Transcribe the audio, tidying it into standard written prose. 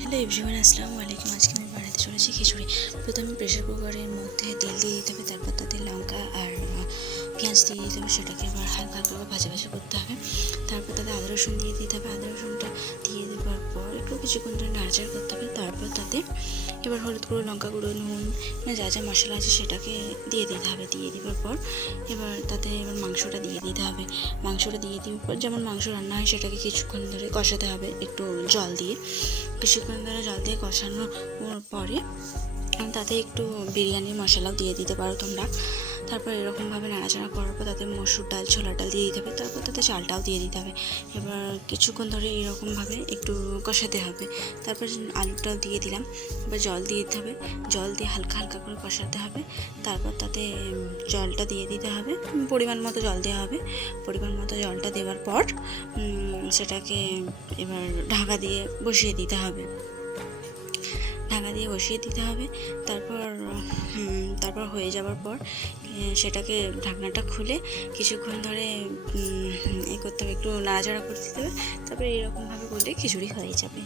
Hello everyone, আসসালামু আলাইকুম। আজকে আমি বানাতে চলেছি খিচুড়ি। প্রথমে প্রেশার কুকারের মধ্যে তেল দিয়ে দিতে হবে, তারপর তাতে লঙ্কা আর পেঁয়াজ দিয়ে দিতে হবে। সেটাকে এবার হালকা হালকা করে ভাজা ভাজা করতে হবে। তারপর তাতে আদা রসুন দিয়ে দিতে হবে। আদা রসুনটা দিয়ে দেওয়ার পর একটু কিছুক্ষণ ধরে নাড়াচাড়া করতে হবে। তারপর তাতে এবার হলুদ গুঁড়ো, লঙ্কা গুঁড়ো, নুন, যা যা মশলা আছে সেটাকে দিয়ে দিতে হবে। দিয়ে দেওয়ার পর এবার তাতে মাংসটা দিয়ে দিতে হবে। মাংসটা দিয়ে দেওয়ার পর যেমন মাংস রান্না হয় সেটাকে কিছুক্ষণ ধরে কষাতে হবে একটু জল দিয়ে। কিছুক্ষণ ধরে জল দিয়ে কষানোর পরে তাতে একটু বিরিয়ানির মশলাও দিয়ে দিতে পারো তোমরা। তারপর এরকমভাবে নাড়াচাড়া করার পর তাতে মসুর ডাল, ছোলার ডাল দিয়ে দিতে হবে। তারপর তাতে চালটাও দিয়ে দিতে হবে। এবার কিছুক্ষণ ধরে এরকমভাবে একটু কষাতে হবে। তারপর আলুটাও দিয়ে দিলাম। এবার জল দিয়ে দিতে হবে। জল দিয়ে হালকা হালকা করে কষাতে হবে। তারপর তাতে জলটা দিয়ে দিতে হবে, পরিমাণ মতো জল দেওয়া হবে। পরিমাণ মতো জলটা দেওয়ার পর সেটাকে এবার ঢাকা দিয়ে বসিয়ে দিতে হবে। তারপর হয়ে যাওয়ার পর সেটাকে ঢাকনাটা খুলে কিছুক্ষণ ধরে করতে হবে, একটু নাড়াচাড়া করে দিতে হবে। তারপরে এরকমভাবে করলে খিচুড়ি হয়ে যাবে।